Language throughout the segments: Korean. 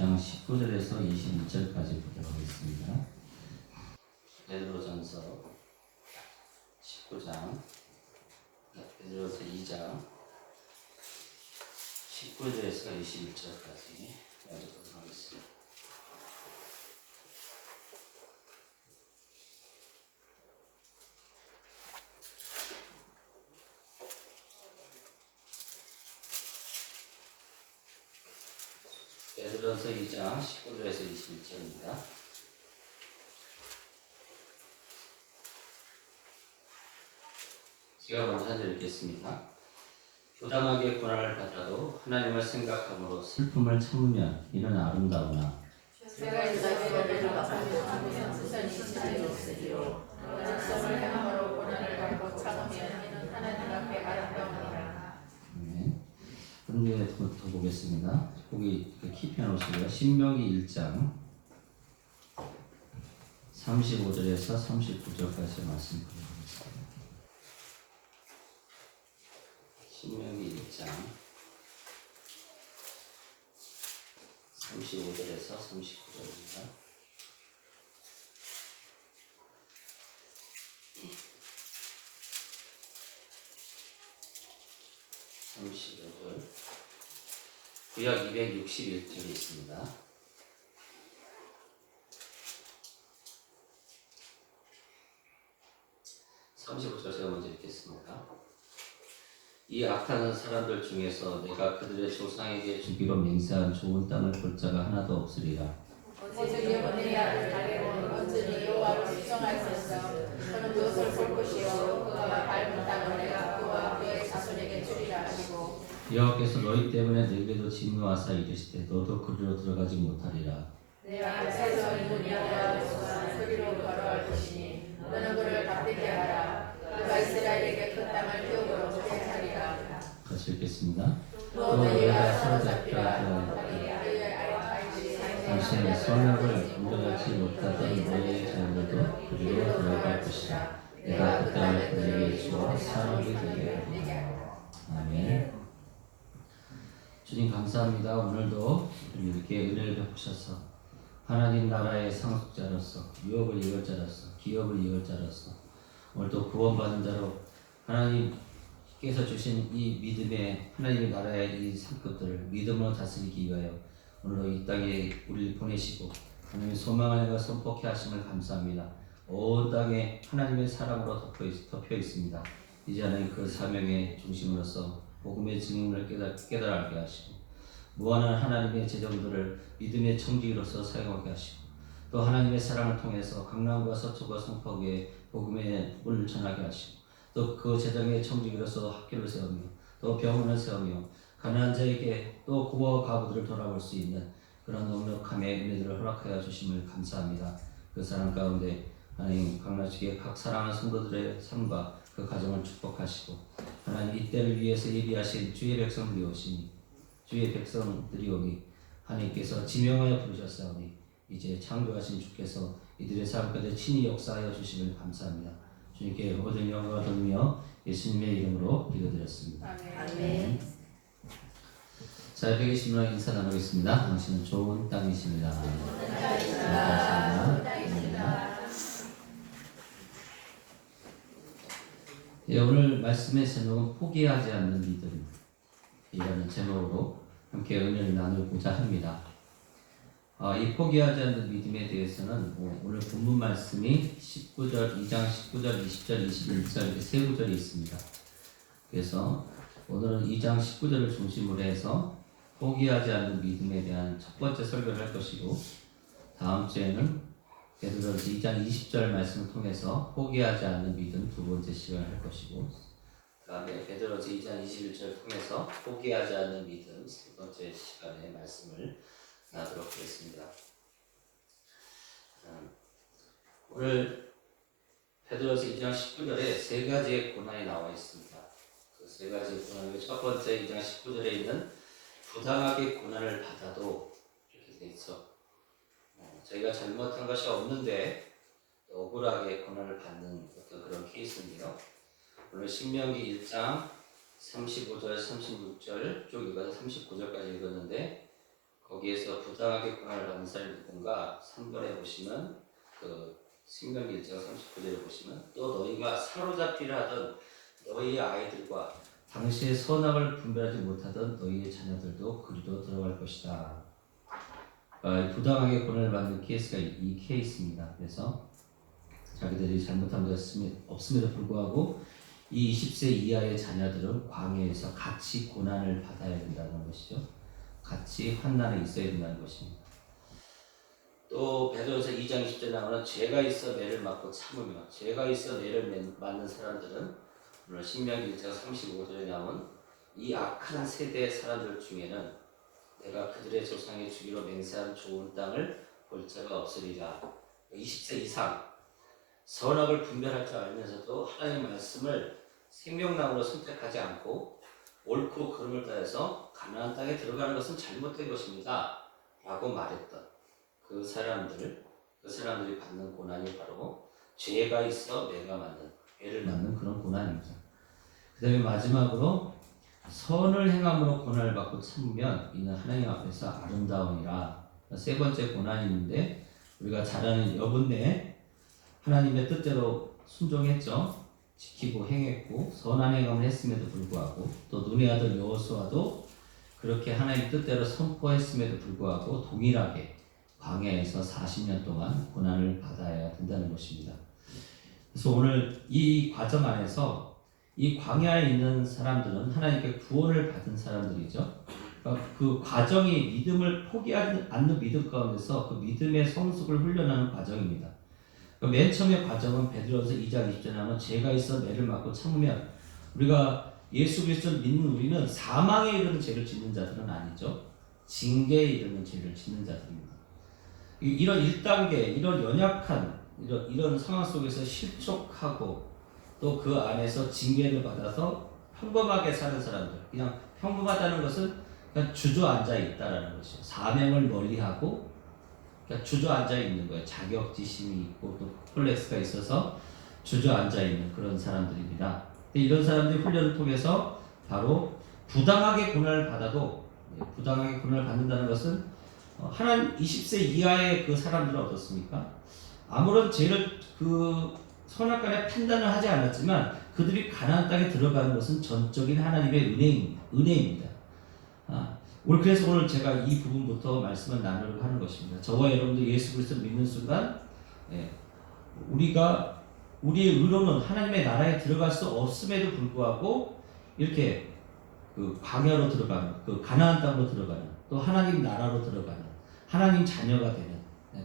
2장 19절에서 21절까지 보도록 하겠습니다. 베드로전서 19장, 베드로서 2장 19절에서 21절까지 읽도록 하겠습니다. 베드로서 2장 19절에서 21절입니다. 제가 먼저 한 절 읽겠습니다. 부당하게 고난을 받아도 하나님을 생각함으로 슬픔을 참으면 이는 아름다우나 제가 이스라엘을 갚으면 수선이 있으리요. 적성을 행함으로 고난을 받고 참으면 이는 하나님 앞에 아름다우니라. 그럼 이제 더 보겠습니다. 거기 키 펴놓으시고요. 신명기 1장 35절에서 39절까지 말씀 드리겠습니다. 신명기 1장 35절에서 39절입니다. 구약 261쪽에 있습니다. 35절 제가 먼저 읽겠습니다. 이 악한 사람들 중에서 내가 그들의 조상에게 주기로 맹세한 좋은 땅을 볼 자가 하나도 없으리라. 오직 여호와의 아들 가레온 온전히 여호와를 수정하였으며 그는 그것을 볼 것이요 그가 밟은 땅을 내가 그와 그의 자손에게 주리라 하시고 여호와께서 너희 때문에 내게도 진노하사 이르시되 너도 그리로 들어가지 못하리라. 내 앞에서 있는 여호와께서 그리로 걸어갈 것이니 너는 그를 답되게 하라. 그가 이스라엘에게 그 땅을 기업으로 주게 하리라. 같이 읽겠습니다. 또 너희가 사로잡히라 당신의 선악을 인정하지 못하던 너희의 자녀도 그리로 들어갈 것이라. 내가 그 땅을 그들에게 주어 산업이 되게 하리라. 아멘. 주님 감사합니다. 오늘도 이렇게 은혜를 베푸셔서 하나님 나라의 상속자로서 유업을 이을 자로서 기업을 이을 자로서 오늘도 구원받은 자로 하나님께서 주신 이 믿음의 하나님의 나라의 이 상급들을 믿음으로 다스리기 위하여 오늘도 이 땅에 우리를 보내시고 하나님의 소망을 내가 선포케 하심을 감사합니다. 온 땅에 하나님의 사랑으로 덮여 있습니다. 이제 하나님 그 사명의 중심으로서 복음의 증인을 깨달아 알게 하시고 무한한 하나님의 재정들을 믿음의 청지기로서 사용하게 하시고 또 하나님의 사랑을 통해서 강남과 서초과 성포구에 복음의 복을 전하게 하시고 또 그 재정의 청지기로서 학교를 세우며 또 병원을 세우며 가난한 자에게 또 고아와 가부들을 돌아볼 수 있는 그런 넉넉함의 은혜들을 허락하여 주심을 감사합니다. 그 사랑 가운데 하나님 강남시의 각 사랑하는 성도들의 삶과 그 가정을 축복하시고 하나님 이때를 위해서 예비하신 주의 백성들이 오시니 주의 백성들이 오니 하나님께서 지명하여 부르셨사오니 이제 창조하신 주께서 이들의 삶 가운데 친히 역사하여 주심을 감사합니다. 주님께 모든 영광을 돌리며 예수님의 이름으로 기도드렸습니다. 아멘. 자, 120명 인사 나누겠습니다. 당신은 좋은 땅이십니다. 예, 오늘 말씀의 제목은 포기하지 않는 믿음이라는 제목으로 함께 은혜를 나누고자 합니다. 이 포기하지 않는 믿음에 대해서는 오늘 본문 말씀이 19절, 2장 19절, 20절, 21절 이렇게 세 구절이 있습니다. 그래서 오늘은 2장 19절을 중심으로 해서 포기하지 않는 믿음에 대한 첫 번째 설교를 할 것이고 다음 주에는 베드로서 2장 20절 말씀을 통해서 포기하지 않는 믿음 두 번째 시간을 할 것이고 그 다음에 베드로서 2장 21절을 통해서 포기하지 않는 믿음 세 번째 시간의 말씀을 나도록 하겠습니다. 오늘 베드로서 2장 19절에 세 가지의 고난이 나와 있습니다. 그 세 가지의 고난, 첫 번째 2장 19절에 있는 부당하게 고난을 받아도 이렇게 돼 있어. 저희가 잘못한 것이 없는데 억울하게 고난을 받는 어떤 그런 케이스인데요. 오늘 신명기 1장 35절, 36절 쭉 읽어서 39절까지 읽었는데 거기에서 부당하게 고난을 받는 사람이 누군가 3번에 보시면 그 신명기 1장 39절에 보시면 또 너희가 사로잡히려 하던 너희의 아이들과 당시에 선악을 분별하지 못하던 너희의 자녀들도 그리로 들어갈 것이다. 부당하게 고난을 받는 케이스가 이 케이스입니다. 그래서 자기들이 잘못한 것이 없음에도 불구하고 이 20세 이하의 자녀들은 광야에서 같이 고난을 받아야 된다는 것이죠. 같이 환난에 있어야 된다는 것입니다. 또 베드로서 2장 20절에 나오는 죄가 있어 매를 맞고 참으며 죄가 있어 매를 맞는 사람들은 물론 신명기 1장 35절에 나온 이 악한 세대의 사람들 중에는 내가 그들의 조상의 주기로 맹세한 좋은 땅을 볼 자가 없으리라. 20세 이상 선악을 분별할 줄 알면서도 하나님의 말씀을 생명나무로 선택하지 않고 옳고 그름을 따라서 가나안 땅에 들어가는 것은 잘못된 것입니다 라고 말했던 그 사람들이 받는 고난이 바로 죄가 있어 매를 맞는 그런 고난입니다. 그 다음에 마지막으로 선을 행함으로 고난을 받고 참으면 이는 하나님 앞에서 아름다우니라. 세 번째 고난인데 우리가 잘 아는 여분네 하나님의 뜻대로 순종했죠. 지키고 행했고 선한 행함을 했음에도 불구하고 또 눈의 아들 여호수아도 그렇게 하나님 뜻대로 선포했음에도 불구하고 동일하게 광야에서 40년 동안 고난을 받아야 된다는 것입니다. 그래서 오늘 이 과정 안에서 이 광야에 있는 사람들은 하나님께 구원을 받은 사람들이죠. 그러니까 그 과정이 믿음을 포기하지 않는 믿음 가운데서 그 믿음의 성숙을 훈련하는 과정입니다. 그러니까 맨 처음의 과정은 베드로서 2장 20절에 나오는 죄가 있어 매를 맞고 참으면 우리가 예수 그리스도를 믿는 우리는 사망에 이르는 죄를 짓는 자들은 아니죠. 징계에 이르는 죄를 짓는 자들입니다. 이런 1단계, 이런 연약한 이런 상황 속에서 실족하고 또 그 안에서 징계를 받아서 평범하게 사는 사람들, 그냥 평범하다는 것은 그냥 주저앉아 있다라는 것이죠. 사명을 멀리하고 그냥 주저앉아 있는 거예요. 자격지심이 있고 또 콤플렉스가 있어서 주저앉아 있는 그런 사람들입니다. 이런 사람들이 훈련을 통해서 바로 부당하게 고난을 받아도 부당하게 고난을 받는다는 것은 하나님 20세 이하의 그 사람들은 어떻습니까? 아무런 죄를 그 선악간에 판단을 하지 않았지만 그들이 가나안 땅에 들어가는 것은 전적인 하나님의 은혜입니다. 그래서 오늘 제가 이 부분부터 말씀을 나누려고 하는 것입니다. 저와 여러분들 예수 그리스도를 믿는 순간 우리가 우리의 의로는 하나님의 나라에 들어갈 수 없음에도 불구하고 이렇게 그 광야로 들어가는 그 가나안 땅으로 들어가는 또 하나님 나라로 들어가는 하나님 자녀가 되는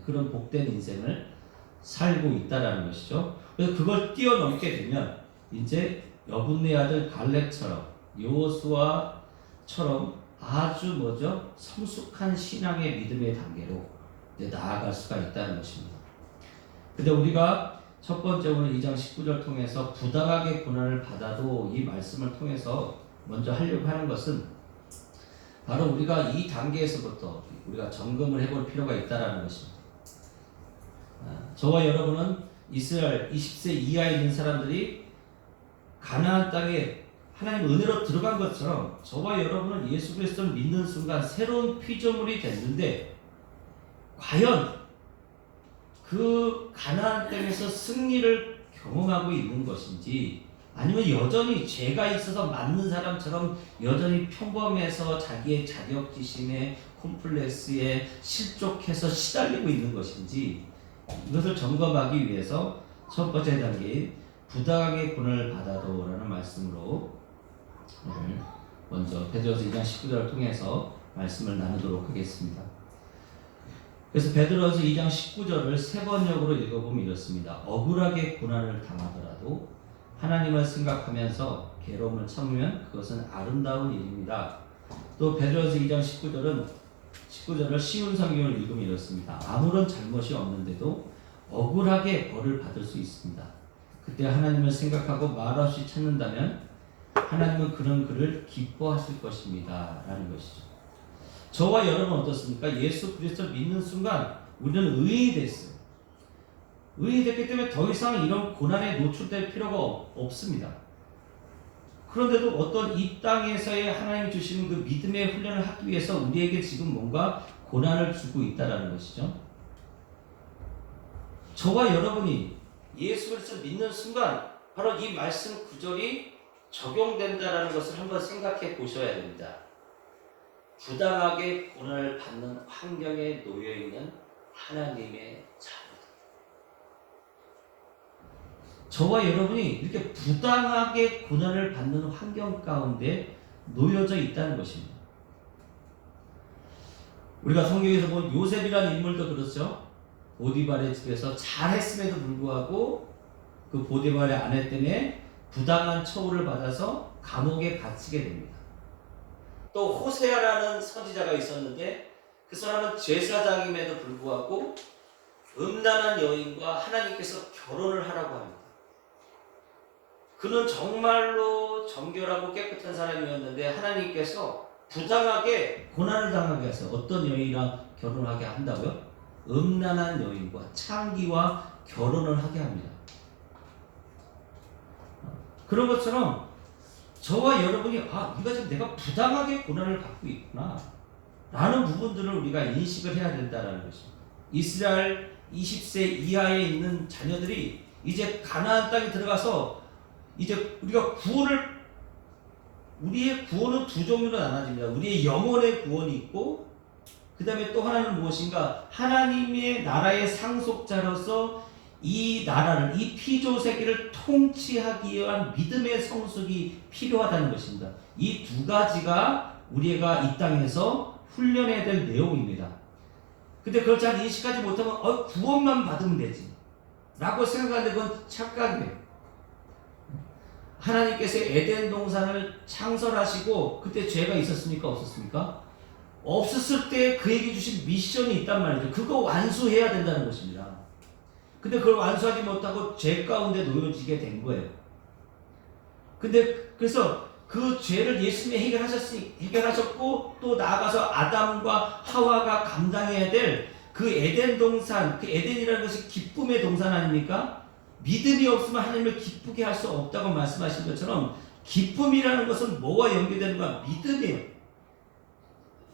그런 복된 인생을 살고 있다라는 것이죠. 그래서 그걸 뛰어넘게 되면 이제 여분네 아들 갈렙처럼 여호수아처럼 아주 성숙한 신앙의 믿음의 단계로 이제 나아갈 수가 있다는 것입니다. 근데 우리가 첫 번째 오늘 2장 19절 통해서 부당하게 고난을 받아도 이 말씀을 통해서 먼저 하려고 하는 것은 바로 우리가 이 단계에서부터 우리가 점검을 해볼 필요가 있다는 것입니다. 저와 여러분은 이스라엘 20세 이하에 있는 사람들이 가나안 땅에 하나님 은혜로 들어간 것처럼 저와 여러분은 예수 그리스도를 믿는 순간 새로운 피조물이 됐는데 과연 그 가나안 땅에서 승리를 경험하고 있는 것인지 아니면 여전히 죄가 있어서 맞는 사람처럼 여전히 평범해서 자기의 자격지심에 콤플렉스에 실족해서 시달리고 있는 것인지 이것을 점검하기 위해서 첫 번째 단계인 부당하게 고난을 받아도 라는 말씀으로 오늘 먼저 베드로서 2장 19절을 통해서 말씀을 나누도록 하겠습니다. 그래서 베드로서 2장 19절을 세 번역으로 읽어보면 이렇습니다. 억울하게 고난을 당하더라도 하나님을 생각하면서 괴로움을 참으면 그것은 아름다운 일입니다. 또 베드로서 2장 19절을 쉬운 성경을 읽으면 이렇습니다. 아무런 잘못이 없는데도 억울하게 벌을 받을 수 있습니다. 그때 하나님을 생각하고 말없이 찾는다면 하나님은 그런 그를 기뻐하실 것입니다. 라는 것이죠. 저와 여러분은 어떻습니까? 예수 그리스도를 믿는 순간 우리는 의인이 됐어요. 의인이 됐기 때문에 더 이상 이런 고난에 노출될 필요가 없습니다. 그런데도 어떤 이 땅에서의 하나님이 주시는 그 믿음의 훈련을 하기 위해서 우리에게 지금 뭔가 고난을 주고 있다라는 것이죠. 저와 여러분이 예수 그리스도를 믿는 순간 바로 이 말씀 구절이 적용된다라는 것을 한번 생각해 보셔야 됩니다. 부당하게 고난을 받는 환경에 놓여 있는 하나님의 자녀. 저와 여러분이 이렇게 부당하게 고난을 받는 환경 가운데 놓여져 있다는 것입니다. 우리가 성경에서 본 요셉이라는 인물도 그렇죠. 보디발의 집에서 잘했음에도 불구하고 그 보디발의 아내 때문에 부당한 처우를 받아서 감옥에 갇히게 됩니다. 또 호세아라는 선지자가 있었는데 그 사람은 제사장임에도 불구하고 음란한 여인과 하나님께서 결혼을 하라고 합니다. 그는 정말로 정결하고 깨끗한 사람이었는데 하나님께서 부당하게 고난을 당하게 해서 어떤 여인이랑 결혼하게 한다고요? 음란한 여인과 창기와 결혼을 하게 합니다. 그런 것처럼 저와 여러분이 이거 지금 내가 부당하게 고난을 받고 있구나 라는 부분들을 우리가 인식을 해야 된다는 것입니다. 이스라엘 20세 이하에 있는 자녀들이 이제 가나안 땅에 들어가서 이제 우리의 구원은 두 종류로 나눠집니다. 우리의 영혼의 구원이 있고 그 다음에 또 하나는 무엇인가? 하나님의 나라의 상속자로서 이 나라를, 이 피조 세계를 통치하기 위한 믿음의 성숙이 필요하다는 것입니다. 이 두 가지가 우리가 이 땅에서 훈련해야 될 내용입니다. 근데 그걸 잘 인식하지 못하면 구원만 받으면 되지 라고 생각하는데 그건 착각이에요. 하나님께서 에덴 동산을 창설하시고 그때 죄가 있었습니까? 없었습니까? 없었을 때 그에게 주신 미션이 있단 말이죠. 그거 완수해야 된다는 것입니다. 근데 그걸 완수하지 못하고 죄 가운데 놓여지게 된 거예요. 근데 그래서 그 죄를 예수님이 해결하셨고 또 나아가서 아담과 하와가 감당해야 될 그 에덴 동산, 그 에덴이라는 것이 기쁨의 동산 아닙니까? 믿음이 없으면 하나님을 기쁘게 할 수 없다고 말씀하신 것처럼 기쁨이라는 것은 뭐와 연계되는가? 믿음이에요.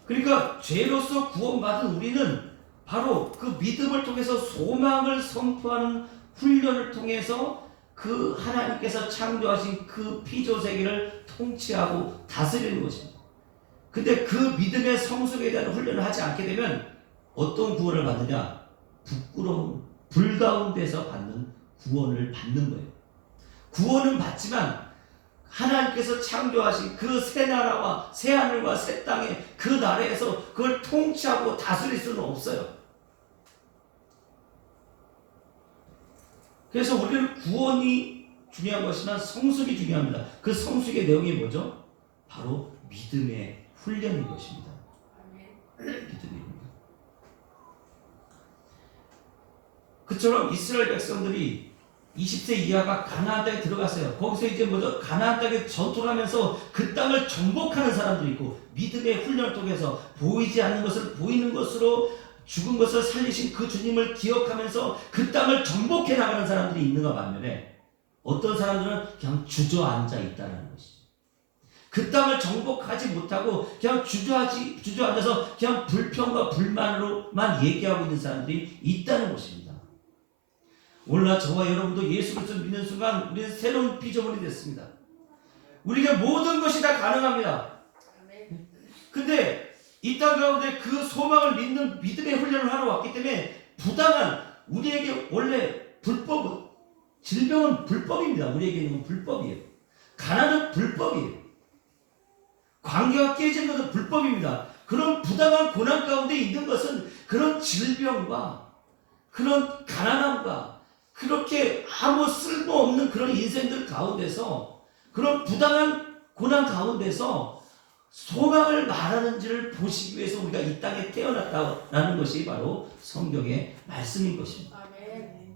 그러니까 죄로서 구원받은 우리는 바로 그 믿음을 통해서 소망을 선포하는 훈련을 통해서 그 하나님께서 창조하신 그 피조세계를 통치하고 다스리는 것입니다. 근데 그 믿음의 성숙에 대한 훈련을 하지 않게 되면 어떤 구원을 받느냐? 부끄러움, 불 가운데서 받는 구원을 받는 거예요. 구원은 받지만 하나님께서 창조하신 그 새 나라와 새 하늘과 새 땅의 그 나라에서 그걸 통치하고 다스릴 수는 없어요. 그래서 우리는 구원이 중요한 것이나 성숙이 중요합니다. 그 성숙의 내용이 뭐죠? 바로 믿음의 훈련인 것입니다. 믿음입니다. 그처럼 이스라엘 백성들이 20세 이하가 가나안 땅에 들어갔어요. 거기서 이제 뭐죠? 가나안 땅에 전투를 하면서 그 땅을 정복하는 사람들이 있고 믿음의 훈련을 통해서 보이지 않는 것을 보이는 것으로 죽은 것을 살리신 그 주님을 기억하면서 그 땅을 정복해 나가는 사람들이 있는가 반면에 어떤 사람들은 그냥 주저앉아 있다는 것이죠. 그 땅을 정복하지 못하고 그냥 주저앉아서 그냥 불평과 불만으로만 얘기하고 있는 사람들이 있다는 것입니다. 오늘날 저와 여러분도 예수 그리스도를 믿는 순간 우리는 새로운 피조물이 됐습니다. 우리에게 모든 것이 다 가능합니다. 근데 이 땅 가운데 그 소망을 믿는 믿음의 훈련을 하러 왔기 때문에 부당한 우리에게 원래 질병은 불법입니다. 우리에게 있는 건 불법이에요. 가난은 불법이에요. 관계가 깨지는 것은 불법입니다. 그런 부당한 고난 가운데 있는 것은 그런 질병과 그런 가난함과 그렇게 아무 쓸모없는 그런 인생들 가운데서 그런 부당한 고난 가운데서 소망을 말하는지를 보시기 위해서 우리가 이 땅에 태어났다라는 것이 바로 성경의 말씀인 것입니다. 아멘.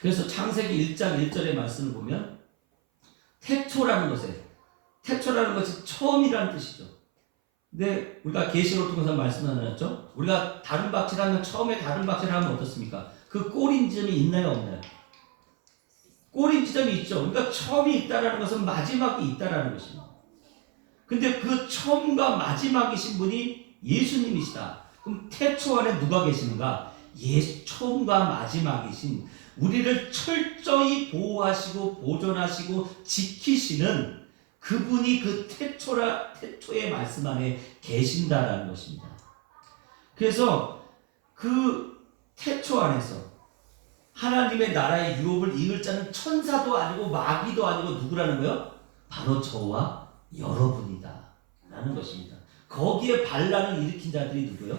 그래서 창세기 1장 1절의 말씀을 보면 태초라는 것이 처음이라는 뜻이죠. 근데 우리가 계시록을 통해서 말씀을 나눴죠. 우리가 다른 박질하면 처음에 다른 박질하면 어떻습니까? 그 꼬린 지점이 있나요 없나요? 꼬린 지점이 있죠. 그러니까 처음이 있다라는 것은 마지막이 있다라는 것입니다. 근데 그 처음과 마지막이신 분이 예수님이시다. 그럼 태초 안에 누가 계시는가? 처음과 마지막이신 우리를 철저히 보호하시고 보존하시고 지키시는 그분이 그 태초의 말씀 안에 계신다라는 것입니다. 그래서 그 태초 안에서 하나님의 나라의 유업을 이을 자는 천사도 아니고 마귀도 아니고 누구라는 거예요? 바로 저와 여러분이다 라는 것입니다. 거기에 반란을 일으킨 자들이 누구예요?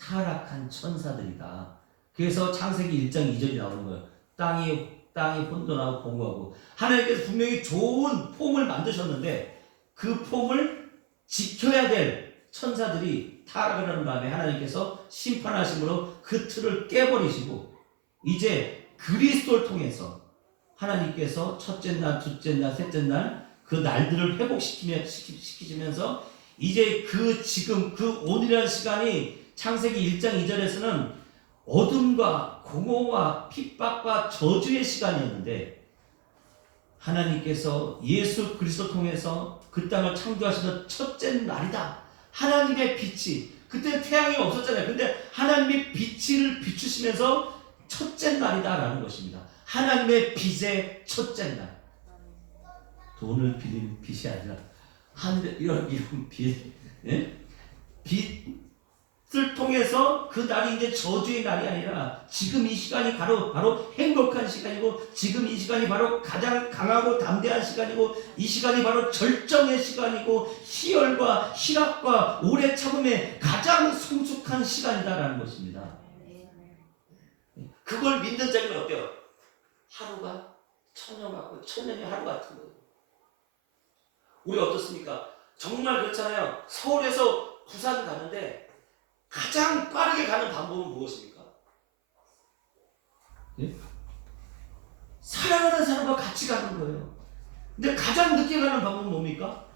타락한 천사들이다. 그래서 창세기 1장 2절이 나오는 거예요. 땅이 혼돈하고 공허하고, 하나님께서 분명히 좋은 폼을 만드셨는데 그 폼을 지켜야 될 천사들이 타락을 하는 바람에 하나님께서 심판하심으로 그 틀을 깨버리시고, 이제 그리스도를 통해서 하나님께서 첫째 날, 둘째 날, 셋째 날 그 날들을 회복시키시면서 이제 지금 그 오늘이라는 시간이 창세기 1장 2절에서는 어둠과 공허와 핍박과 저주의 시간이었는데, 하나님께서 예수 그리스도 통해서 그 땅을 창조하시던 첫째 날이다. 하나님의 빛이, 그때 태양이 없었잖아요. 근데 하나님의 빛을 비추시면서 첫째 날이다라는 것입니다. 하나님의 빛의 첫째 날. 돈을 빌린 빛이 아니라 하늘 이런 빛, 예? 빛을 통해서 그 날이 이제 저주의 날이 아니라 지금 이 시간이 바로 행복한 시간이고, 지금 이 시간이 바로 가장 강하고 담대한 시간이고, 이 시간이 바로 절정의 시간이고, 희열과 희락과 오래 참음의 가장 성숙한 시간이다라는 것입니다. 그걸 믿는 자는 어때요? 하루가 천년 같고 천년이 하루 같은 거예요. 우리 어떻습니까? 정말 그렇잖아요. 서울에서 부산 가는데 가장 빠르게 가는 방법은 무엇입니까? 예? 사랑하는 사람과 같이 가는 거예요. 근데 가장 늦게 가는 방법은 뭡니까?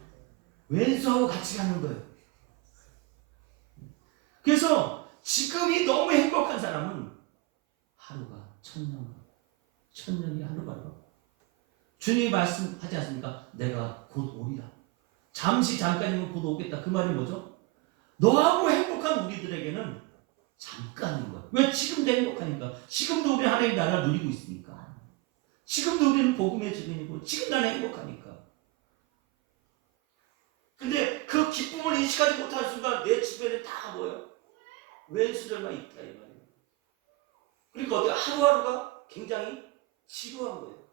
왼수하고 같이 가는 거예요. 그래서 지금이 너무 행복한 사람은 하루가 천년이 하루가. 주님이 말씀하지 않습니까? 내가 곧 오리라. 잠깐이면 곧 오겠다. 그 말이 뭐죠? 너하고 행복한 우리들에게는 잠깐인 거야. 왜? 지금도 행복하니까. 지금도 우리 하나님 나라를 누리고 있으니까. 지금도 우리는 복음의 증인이고, 지금 나는 행복하니까. 근데 그 기쁨을 인식하지 못하는 순간 내 주변에 다 뭐예요? 왼수들만 있다 이 말이에요. 그러니까 어떻게 하루하루가 굉장히 지루한 거예요.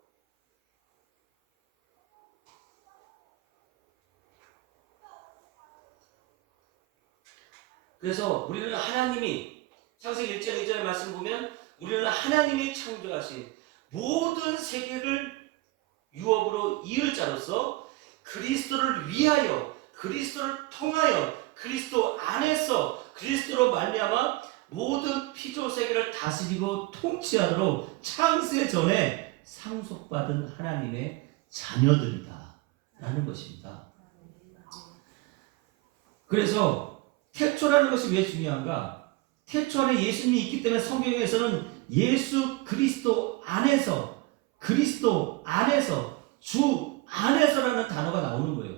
그래서 우리는 하나님이, 창세기 1장 2절의 말씀 보면 우리는 하나님이 창조하신 모든 세계를 유업으로 이을 자로서 그리스도를 위하여, 그리스도를 통하여, 그리스도 안에서, 그리스도로 말미암아 모든 피조 세계를 다스리고 통치하도록 창세 전에 상속받은 하나님의 자녀들이다 라는 것입니다. 그래서 태초라는 것이 왜 중요한가? 태초 안에 예수님이 있기 때문에 성경에서는 예수 그리스도 안에서, 주 안에서라는 단어가 나오는 거예요.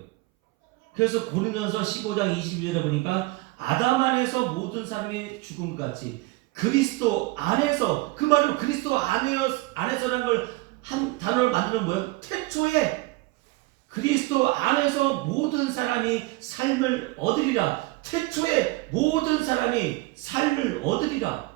그래서 고린도전서 15장 22절에 보니까 아담 안에서 모든 사람이 죽음같이 그리스도 안에서, 그 말은 그리스도 안에서라는 걸 한 단어를 만드는 거예요. 태초에 그리스도 안에서 모든 사람이 삶을 얻으리라. 태초에 모든 사람이 삶을 얻으리라.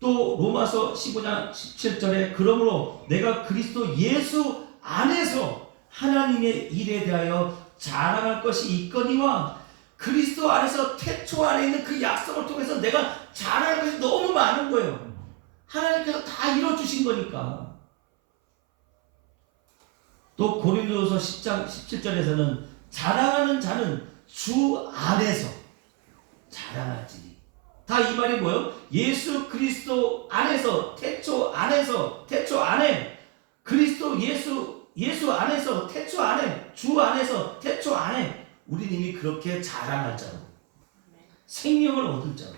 또 로마서 15장 17절에 그러므로 내가 그리스도 예수 안에서 하나님의 일에 대하여 자랑할 것이 있거니와, 그리스도 안에서 태초 안에 있는 그 약속을 통해서 내가 자랑할 것이 너무 많은 거예요. 하나님께서 다 이뤄주신 거니까. 또 고린도서 10장 17절에서는 자랑하는 자는 주 안에서 자랑할지니. 다 이 말이 뭐예요? 예수 그리스도 안에서, 태초 안에 그리스도 예수 안에서, 태초 안에, 주 안에서, 태초 안에 우리는 이미 그렇게 자랑할 자로, 생명을 얻을 자로,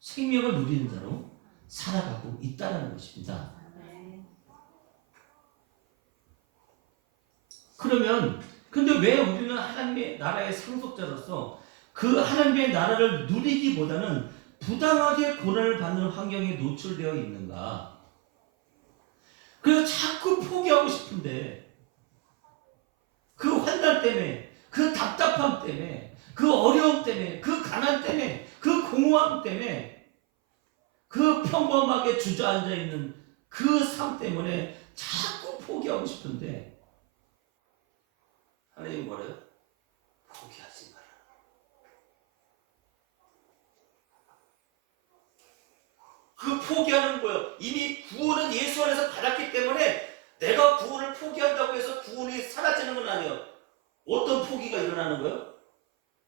생명을 누리는 자로 살아가고 있다는 것입니다. 그러면 근데 왜 우리는 하나님의 나라의 상속자로서 그 하나님의 나라를 누리기보다는 부당하게 고난을 받는 환경에 노출되어 있는가? 그래서 자꾸 포기하고 싶은데 그 환난 때문에, 그 답답함 때문에, 그 어려움 때문에, 그 가난 때문에, 그 공허함 때문에, 그 평범하게 주저앉아 있는 그 삶 때문에 자꾸 포기하고 싶은데 하나님 뭐래요? 포기하지 마라. 그 포기하는 거예요. 이미 구원은 예수 안에서 받았기 때문에 내가 구원을 포기한다고 해서 구원이 사라지는 건 아니에요. 어떤 포기가 일어나는 거예요?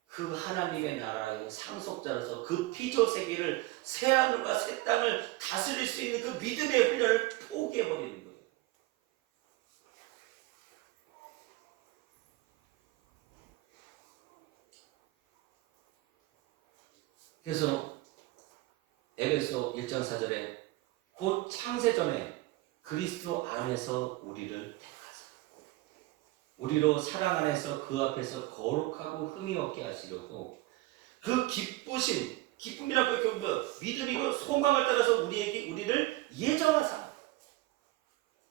그 하나님의 나라의 상속자로서 그 피조 세계를 새 하늘과 새 땅을 다스릴 수 있는 그 믿음의 훈련을 포기해버리는 거예요. 그래서 에베소 1장 4절에 곧 창세전에 그리스도 안에서 우리를 택하사 우리로 사랑 안에서 그 앞에서 거룩하고 흠이 없게 하시려고 그 기쁨이라고 결국 믿음이고 소망을 따라서 우리를 예정하사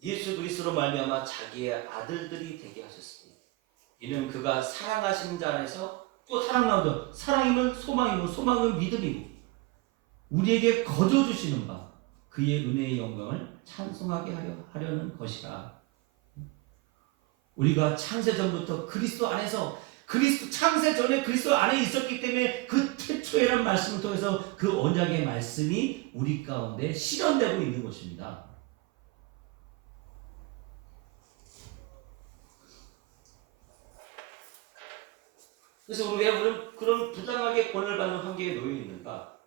예수 그리스도로 말미암아 자기의 아들들이 되게 하셨으니 이는 그가 사랑하신 자 안에서 또 사랑 나오죠. 사랑이면 소망이고 소망은 믿음이고 우리에게 거저 주시는 바 그의 은혜의 영광을 찬송하게 하려는 것이라. 우리가 창세전부터 그리스도 안에서 창세전에 그리스도 안에 있었기 때문에 그 태초에란 말씀을 통해서 그 언약의 말씀이 우리 가운데 실현되고 있는 것입니다. 그래서 우리 왜 그런 부당하게 권을 받는 환경에 놓여 있는가?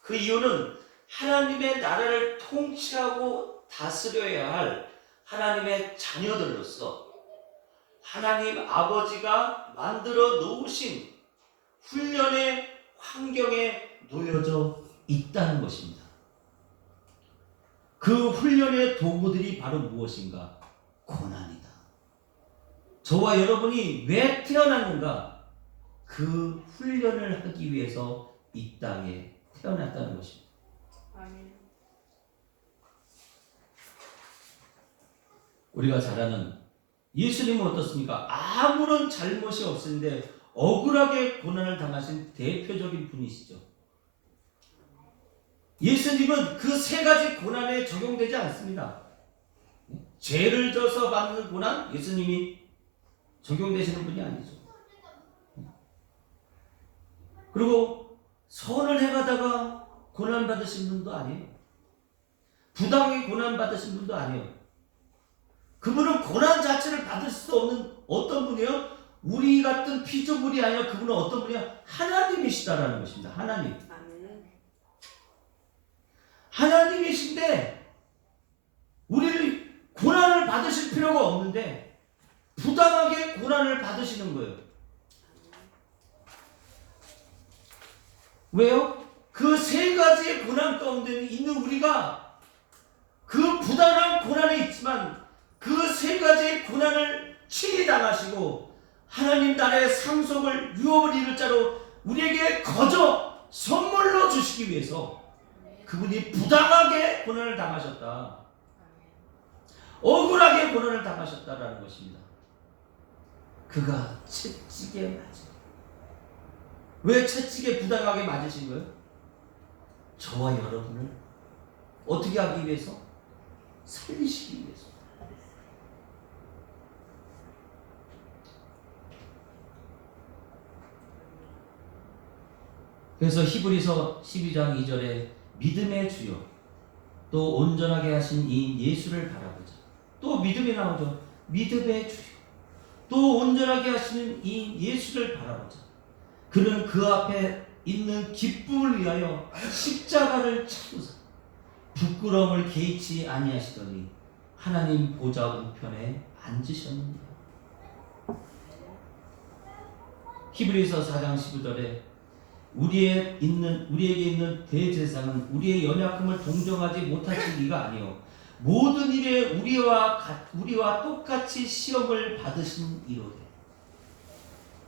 그 이유는 하나님의 나라를 통치하고 다스려야 할 하나님의 자녀들로서 하나님 아버지가 만들어 놓으신 훈련의 환경에 놓여져 있다는 것입니다. 그 훈련의 도구들이 바로 무엇인가? 고난이다. 저와 여러분이 왜 태어났는가? 그 훈련을 하기 위해서 이 땅에 태어났다는 것입니다. 아멘. 우리가 잘 아는 예수님은 어떻습니까? 아무런 잘못이 없는데 억울하게 고난을 당하신 대표적인 분이시죠. 예수님은 그 세 가지 고난에 적용되지 않습니다. 죄를 져서 받는 고난, 예수님이 적용되시는 분이 아니죠. 그리고 선을 행하다가 고난 받으신 분도 아니에요. 부당하게 고난 받으신 분도 아니에요. 그분은 고난 자체를 받을 수 없는 어떤 분이에요? 우리 같은 피조물이 아니라 그분은 어떤 분이야? 하나님이시다라는 것입니다. 하나님. 하나님이신데 우리를 고난을 받으실 필요가 없는데 부당하게 고난을 받으시는 거예요. 왜요? 그 세 가지의 고난 가운데 있는 우리가 그 부당한 고난에 있지만 그 세 가지의 고난을 친히 당하시고 하나님 나라의 상속을 유업을 이룰 자로 우리에게 거저 선물로 주시기 위해서 그분이 부당하게 고난을 당하셨다. 억울하게 고난을 당하셨다라는 것입니다. 그가 채찍에 맞은. 왜 채찍에 부당하게 맞으신 거예요? 저와 여러분을 어떻게 하기 위해서? 살리시기 위해서. 그래서 히브리서 12장 2절에 믿음의 주요 또 온전하게 하신 이 예수를 바라보자. 또 믿음이 나오죠. 믿음의 주요 또 온전하게 하시는 이 예수를 바라보자. 그는 그 앞에 있는 기쁨을 위하여 십자가를 참으사 부끄러움을 개의치 아니하시더니 하나님 보좌 우편에 앉으셨느니라. 히브리서 4장 15절에 우리에게 있는 대제사장은 우리의 연약함을 동정하지 못하신 이가 아니요 모든 일에 우리와 똑같이 시험을 받으신 이로되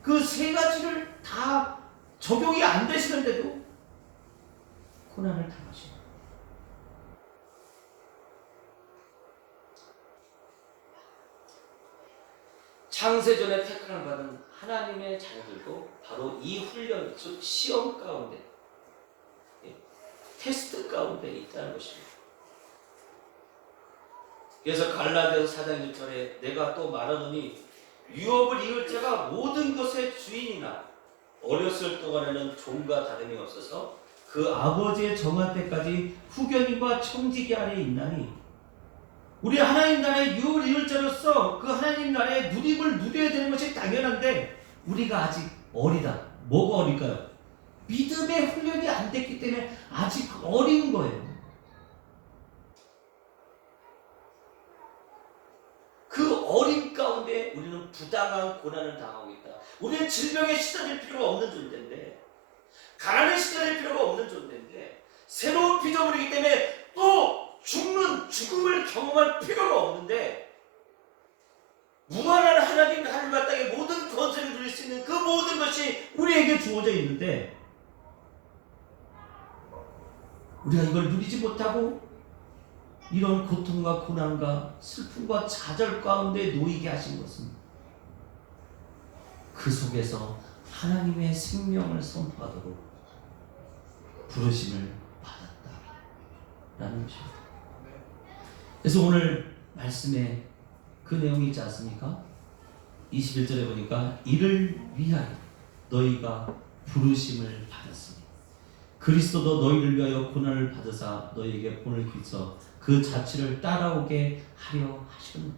그 세 가지를 다 적용이 안 되시는데도 고난을 당하시고, 창세전에 택함을 받은 하나님의 자녀들도 바로 이 훈련, 즉 시험 가운데, 테스트 가운데 있다는 것입니다. 그래서 갈라디아서 4장 6절에 내가 또 말하노니 유업을 이을 자가 모든 것의 주인이나 어렸을 동안에는 종과 다름이 없어서 그 아버지의 정한 때까지 후견인과 청지기 아래에 있나니, 우리 하나님 나라의 유업을 이을 자로서 그 하나님 나라의 누림을 누려야 되는 것이 당연한데 우리가 아직 어리다. 뭐가 어릴까요? 믿음의 훈련이 안 됐기 때문에 아직 어린 거예요. 그 어린 가운데 우리는 부당한 고난을 당하고 있다. 우리는 질병에 시달릴 필요가 없는 존재인데, 가난에 시달릴 필요가 없는 존재인데, 새로운 피조물이기 때문에 또 죽음을 경험할 필요가 없는데, 무한한 하나님과 땅의 모든 권세를 누릴 수 있는 그 모든 것이 우리에게 주어져 있는데 우리가 이걸 누리지 못하고 이런 고통과 고난과 슬픔과 좌절 가운데 놓이게 하신 것은 그 속에서 하나님의 생명을 선포하도록 부르심을 받았다라는 것입니다. 그래서 오늘 말씀에 그 내용이 있지 않습니까? 21절에 보니까 이를 위하여 너희가 부르심을 받았으니 그리스도도 너희를 위하여 고난을 받으사 너희에게 본을 끼쳐 그 자취를 따라오게 하려 하셨느니라.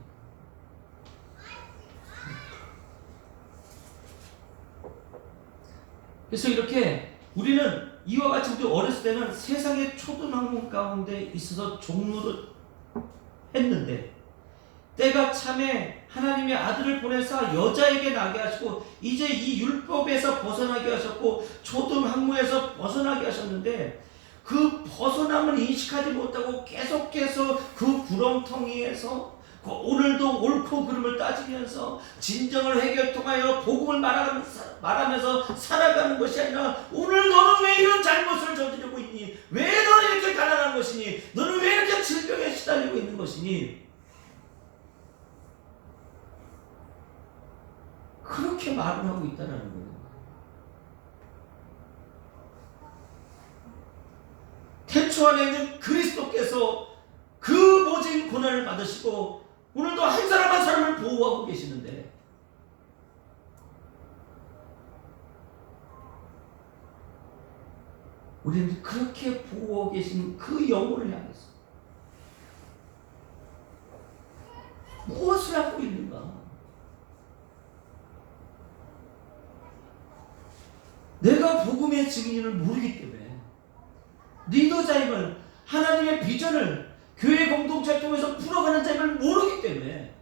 그래서 이렇게 우리는 이와 같이 우리 어렸을 때는 세상의 초등학문 가운데 있어서 종로를 했는데 때가 참에 하나님의 아들을 보내사 여자에게 나게 하시고 이제 이 율법에서 벗어나게 하셨고 초등학문에서 벗어나게 하셨는데 그 벗어남을 인식하지 못하고 계속해서 그 구렁텅이에서 오늘도 옳고 그름을 따지면서 진정을 해결 통하여 복음을 말하면서 살아가는 것이 아니라 오늘 너는 왜 이런 잘못을 저지르고 있니? 왜 너는 이렇게 가난한 것이니? 너는 왜 이렇게 질병에 시달리고 있는 것이니? 그렇게 말을 하고 있다는 거예요. 태초 안에 있는 그리스도께서 그 모진 고난을 받으시고 오늘도 한 사람 한 사람을 보호하고 계시는데 우리는 그렇게 보호하고 계신 그 영혼을 향해서 무엇을 하고 있는가? 내가 복음의 증인을 모르기 때문에 리더자임을 하나님의 비전을 교회 공동체를 통해서 풀어가는 자임을 모르기 때문에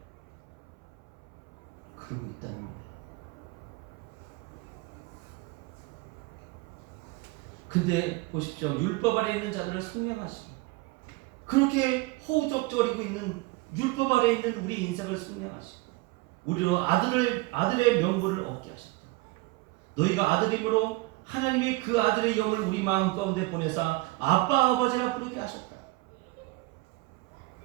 그러고 있다는 거예요. 근데 보십시오. 율법 아래 있는 자들을 성령하시고 그렇게 허우적거리고 있는 율법 아래 있는 우리 인생을 성령하시고 우리로 아들의 명분을 얻게 하셨다. 너희가 아들임으로 하나님이 그 아들의 영을 우리 마음 가운데 보내사 아빠 아버지라 부르게 하셨다.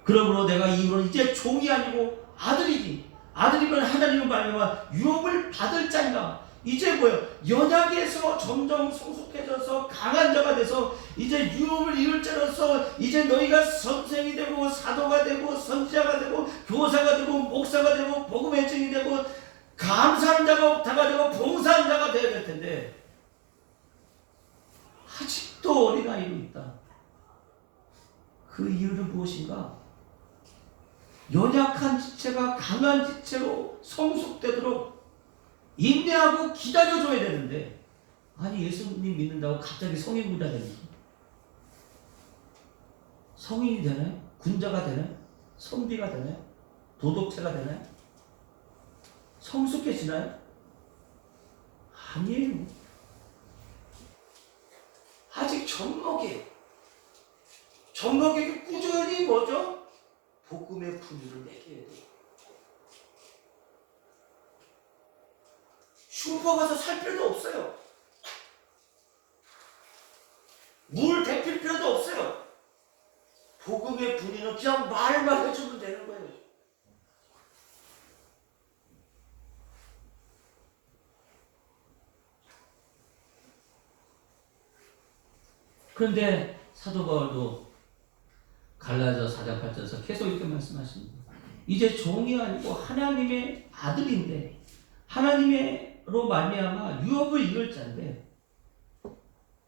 그러므로 내가 이후로 이제 종이 아니고 아들이니 아들이면 하나님을 말미암아 유업을 받을 자인가. 이제 뭐예요? 연약에서 점점 성숙해져서 강한 자가 돼서 이제 유업을 이룰 자로서 이제 너희가 선생이 되고 사도가 되고 선지자가 되고 교사가 되고 목사가 되고 복음의 증인이 되고 감사하는 자가 되고 봉사하는 자가 되어야 될 텐데 아직도 어린아이로 있다. 그 이유는 무엇인가? 연약한 지체가 강한 지체로 성숙되도록 인내하고 기다려줘야 되는데 아니 예수님 믿는다고 갑자기 성인군자 됩니까? 성인이 되나요? 군자가 되나요? 선비가 되나요? 도덕체가 되나요? 성숙해지나요? 아니에요. 아직 젖먹이에요. 젖먹이에게 꾸준히 뭐죠? 복음의 분유를 먹여야 돼요. 슈퍼 가서 살 필요도 없어요. 물 데필 필요도 없어요. 복음의 분위는 그냥 말만 해주면 되는 거예요. 그런데 사도 바울도 갈라디아서 4장 8절에서 계속 이렇게 말씀하십니다. 이제 종이 아니고 하나님의 아들인데 하나님으로 말미암아 유업을 이을 자인데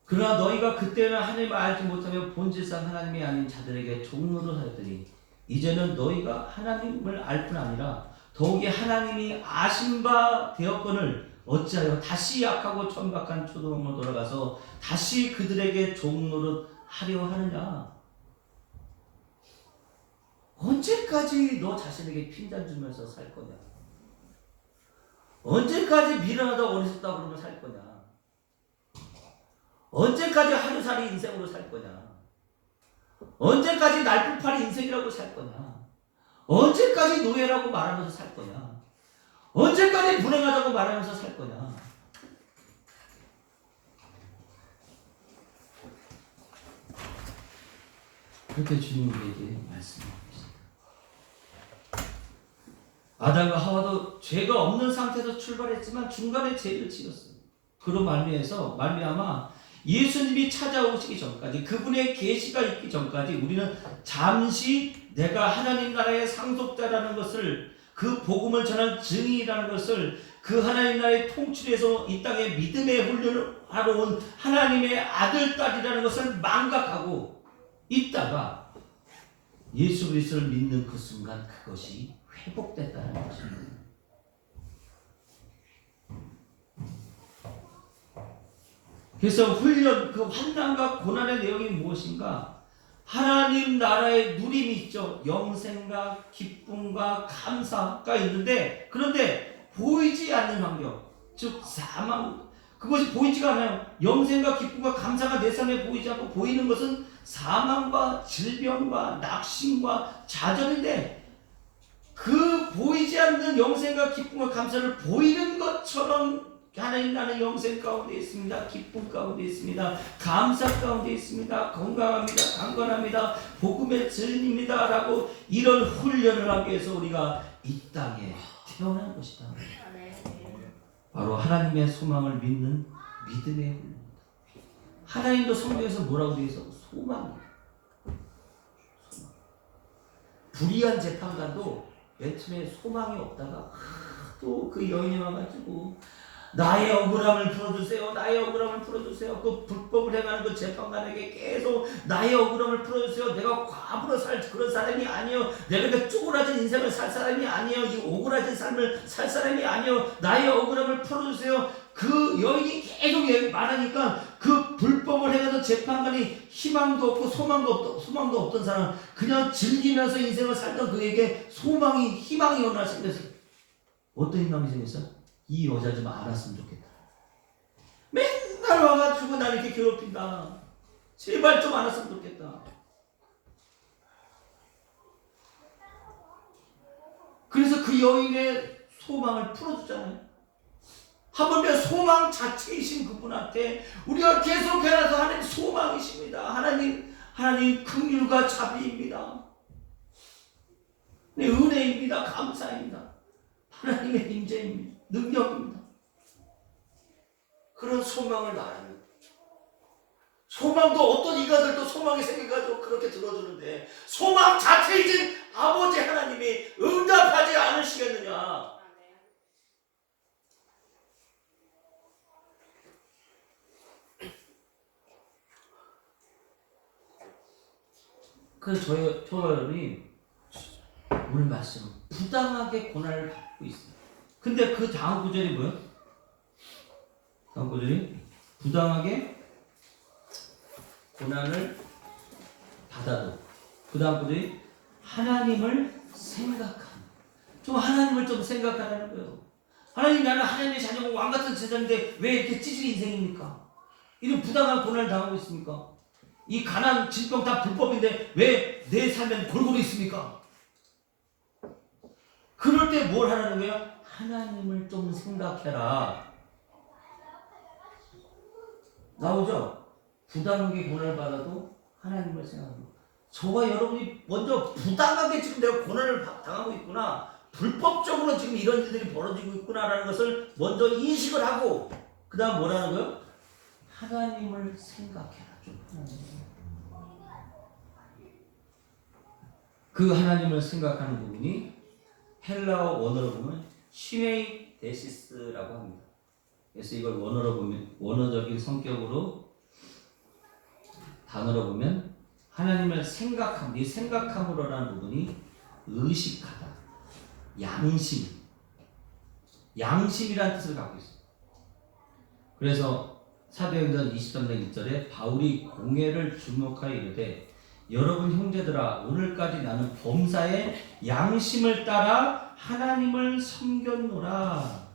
그러나 너희가 그때는 하나님을 알지 못하며 본질상 하나님이 아닌 자들에게 종로를 하였더니 이제는 너희가 하나님을 알 뿐 아니라 더욱이 하나님이 아신 바 되었거늘 어찌하여 다시 약하고 천박한 초동으로 돌아가서 다시 그들에게 종노릇 하려 하느냐. 언제까지 너 자신에게 핀잔 주면서 살 거냐? 언제까지 미련하다고 어리석다고 그러면 살 거냐? 언제까지 하루살이 인생으로 살 거냐? 언제까지 날풀팔이 인생이라고 살 거냐? 언제까지 노예라고 말하면서 살 거냐? 언제까지 불행하다고 말하면서 살 거냐? 그렇게 주님에게 말씀합니다. 아담과 하와도 죄가 없는 상태에서 출발했지만 중간에 죄를 지었어요. 그로 말미암아 예수님이 찾아오시기 전까지 그분의 계시가 있기 전까지 우리는 잠시 내가 하나님 나라의 상속자라는 것을 그 복음을 전한 증인이라는 것을 그 하나님 나라의 통치에서 이 땅에 믿음의 훈련을 하러 온 하나님의 아들, 딸이라는 것을 망각하고 있다가 예수 그리스도를 믿는 그 순간 그것이 회복됐다는 것입니다. 그래서 훈련, 그 환난과 고난의 내용이 무엇인가? 하나님 나라의 누림이 있죠. 영생과 기쁨과 감사가 있는데 그런데 보이지 않는 환경, 즉 사망, 그것이 보이지가 않아요. 영생과 기쁨과 감사가 내 삶에 보이지 않고 보이는 것은 사망과 질병과 낙심과 좌절인데 그 보이지 않는 영생과 기쁨과 감사를 보이는 것처럼 하나님 나는 영생 가운데 있습니다. 기쁨 가운데 있습니다. 감사 가운데 있습니다. 건강합니다. 강건합니다. 복음의 증인입니다. 라고 이런 훈련을 하기 위해서 우리가 이 땅에 태어난 것이다. 바로 하나님의 소망을 믿는 믿음의 훈련입니다. 하나님도 성경에서 뭐라고 되어 있어? 소망이에요. 소망. 불의한 재판관도 맨 처음에 소망이 없다가 또 그 여인이 와가지고 나의 억울함을 풀어주세요. 나의 억울함을 풀어주세요. 그 불법을 행하는 그 재판관에게 계속 나의 억울함을 풀어주세요. 내가 과부로 살 그런 사람이 아니에요. 내가 그 쪼그라진 인생을 살 사람이 아니에요. 이 오그라진 삶을 살 사람이 아니에요. 나의 억울함을 풀어주세요. 그 여인이 계속 말하니까 그 불법을 행하는 재판관이 희망도 없고 소망도 없던 사람, 그냥 즐기면서 인생을 살던 그에게 희망이 어느 날 생겼어요. 어떤 희망이 생겼어요? 이 여자 좀 알았으면 좋겠다. 맨날 와가지고 나 이렇게 괴롭힌다. 제발 좀 알았으면 좋겠다. 그래서 그 여인의 소망을 풀어주잖아요. 하물며 소망 자체이신 그분한테 우리가 계속해서 하나님 소망이십니다. 하나님 긍휼과 자비입니다. 네, 은혜입니다. 감사입니다. 하나님의 임재입니다. 능력입니다. 그런 소망을 나누는 소망도 어떤 이가들도 소망이 생겨가지고 그렇게 들어주는데 소망 자체이신 아버지 하나님이 응답하지 않으시겠느냐. 그래서 저와 여러분이 오늘 말씀은 부당하게 고난을 받고 있습니다. 근데 그 다음 구절이 뭐예요? 다음 구절이 부당하게 고난을 받아도 그 다음 구절이 하나님을 생각하는, 좀 하나님을 좀 생각하라는 거예요. 하나님, 나는 하나님의 자녀고 왕같은 제자인데 왜 이렇게 찌질이 인생입니까? 이런 부당한 고난을 당하고 있습니까? 이 가난, 질병 다 불법인데 왜 내 삶엔 골고루 있습니까? 그럴 때 뭘 하라는 거예요? 하나님을 좀 생각해라. 나오죠? 부당하게 고난을 받아도 하나님을 생각합니다. 저와 여러분이 먼저 부당하게 지금 내가 고난을 당하고 있구나, 불법적으로 지금 이런 일들이 벌어지고 있구나라는 것을 먼저 인식을 하고, 그 다음 뭐라는 거예요? 하나님을 생각해라. 좀 그 하나님을 생각하는 부분이 헬라어 원어로 보면 시네이 데시스라고 합니다. 그래서 이걸 원어로 보면, 원어적인 성격으로 단어로 보면 하나님을 생각함, 이 생각함으로라는 부분이 의식하다, 양심, 양심이라는 뜻을 갖고 있어요. 그래서 사도행전 23장 1절에 바울이 공회를 주목하여 이르되 여러분 형제들아, 오늘까지 나는 범사에 양심을 따라 하나님을 섬겼노라.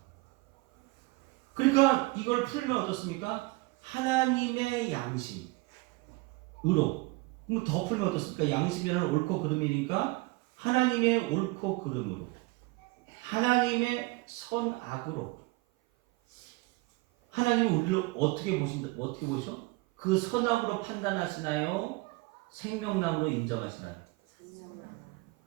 그러니까 이걸 풀면 어떻습니까? 하나님의 양심으로. 그럼 더 풀면 어떻습니까? 양심이라는 옳고 그름이니까 하나님의 옳고 그름으로, 하나님의 선악으로. 하나님은 우리를 어떻게 보신다? 어떻게 보셔? 그 선악으로 판단하시나요? 생명나무로 인정하시나요?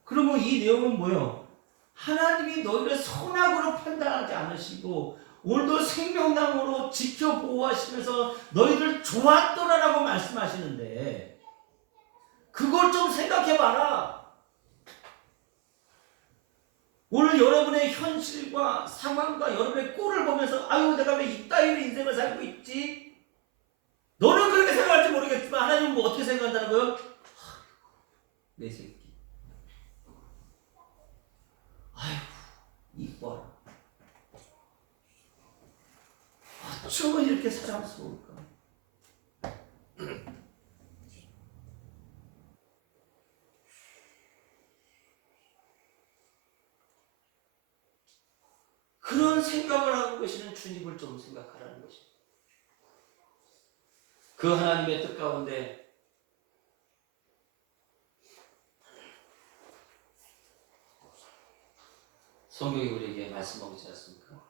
그러면 이 내용은 뭐예요? 하나님이 너희를 선악으로 판단하지 않으시고 오늘도 생명나무로 지켜보호하시면서 너희를 좋았더라라고 말씀하시는데, 그걸 좀 생각해봐라. 오늘 여러분의 현실과 상황과 여러분의 꼴을 보면서 아유 내가 왜 이따위로 인생을 살고 있지? 너는 그렇게 생각할지 모르겠지만 하나님은 뭐 어떻게 생각한다는 거예요? 내 새끼, 아유 이뻐라, 어쩌면 이렇게 사랑스러울까? 그런 생각을 하고 계시는 주님을 좀 생각하라는 것입니다. 그 하나님의 뜻 가운데 성경이 우리에게 말씀하고 있지 않습니까?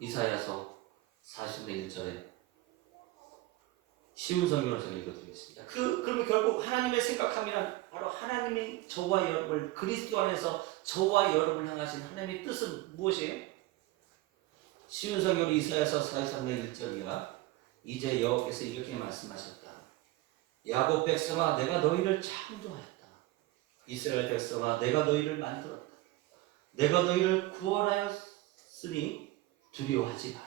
이사야서 40장 1절에 쉬운 성경을 제가 읽어드리겠습니다. 그러면 결국 하나님의 생각함이란 바로 하나님이 저와 여러분을, 그리스도 안에서 저와 여러분을 향하신 하나님의 뜻은 무엇이에요? 쉬운 성경으로 이사야서 43장 1절이야. 이제 여호와께서 이렇게 말씀하셨다. 야곱 백성아, 내가 너희를 창조하였다. 이스라엘 백성아, 내가 너희를 만들었다. 내가 너희를 구원하였으니 두려워하지 마라.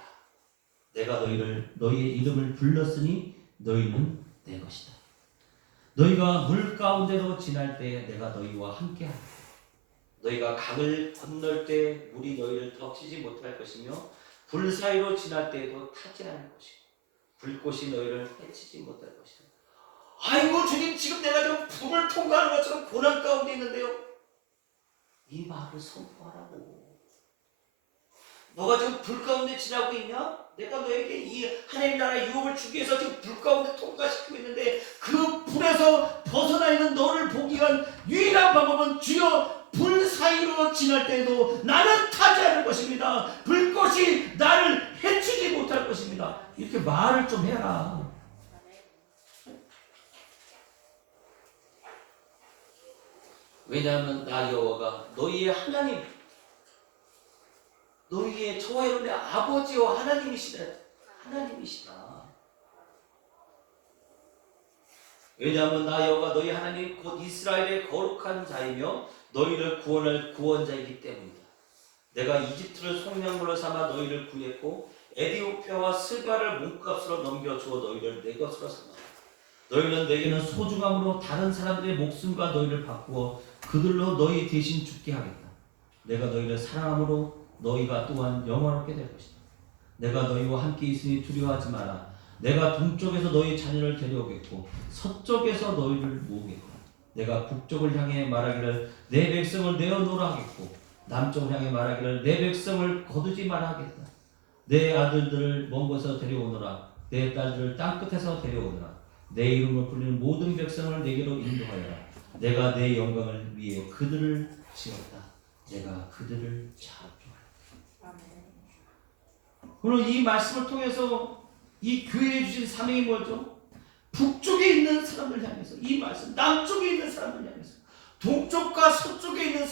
내가 너희의 이름을 불렀으니 너희는 내 것이다. 너희가 물 가운데로 지날 때 내가 너희와 함께하리라. 너희가 강을 건널 때 물이 너희를 덮치지 못할 것이며 불 사이로 지날 때에도 타지 않을 것이고 불꽃이 너희를 해치지 못할 것이다. 아이고 주님, 지금 내가 지금 불을 통과하는 것처럼 고난 가운데 있는데요. 이 말을 선포하라고. 너가 지금 불 가운데 지나고 있냐? 내가 너에게 이 하나님 나라의 유업을 주기 위해서 지금 불 가운데 통과시키고 있는데, 그 불에서 벗어나 있는 너를 보기 위한 유일한 방법은 주여 불 사이로 지날 때에도 나는 타지 않을 것입니다. 불꽃이 나를 해치지 못할 것입니다. 이렇게 말을 좀 해라. 왜냐하면 나 여호와가 너희의 하나님, 너희의 저와 여러분의 아버지와 하나님이시다. 왜냐하면 나 여호와 너희 하나님 곧 이스라엘의 거룩한 자이며 너희를 구원할 구원자이기 때문이다. 내가 이집트를 속량물로 삼아 너희를 구했고 에디오피아와 스바를 몸값으로 넘겨주어 너희를 내 것으로 삼았다. 너희는 내게는 소중함으로 다른 사람들의 목숨과 너희를 바꾸어 그들로 너희 대신 죽게 하겠다. 내가 너희를 사랑함으로 너희가 또한 영화롭게 될 것이다. 내가 너희와 함께 있으니 두려워하지 마라. 내가 동쪽에서 너희 자녀를 데려오겠고 서쪽에서 너희를 모으겠다. 내가 북쪽을 향해 말하기를 내 백성을 내어놓으라 하겠고 남쪽을 향해 말하기를 내 백성을 거두지 마라 하겠다. 내 아들들을 먼 곳에서 데려오너라. 내 딸들을 땅끝에서 데려오너라. 내 이름을 불리는 모든 백성을 내게로 인도하여라. 내가 내 영광을 위해 그들을 지었다. 내가 그들을 창조하였다. 오늘 이 말씀을 통해서 이 교회에 주신 사명이 뭐죠? 북쪽에 있는 사람들 향해서 이 말씀, 남쪽에 있는 사람들 향해서, 동쪽과 서쪽에 있는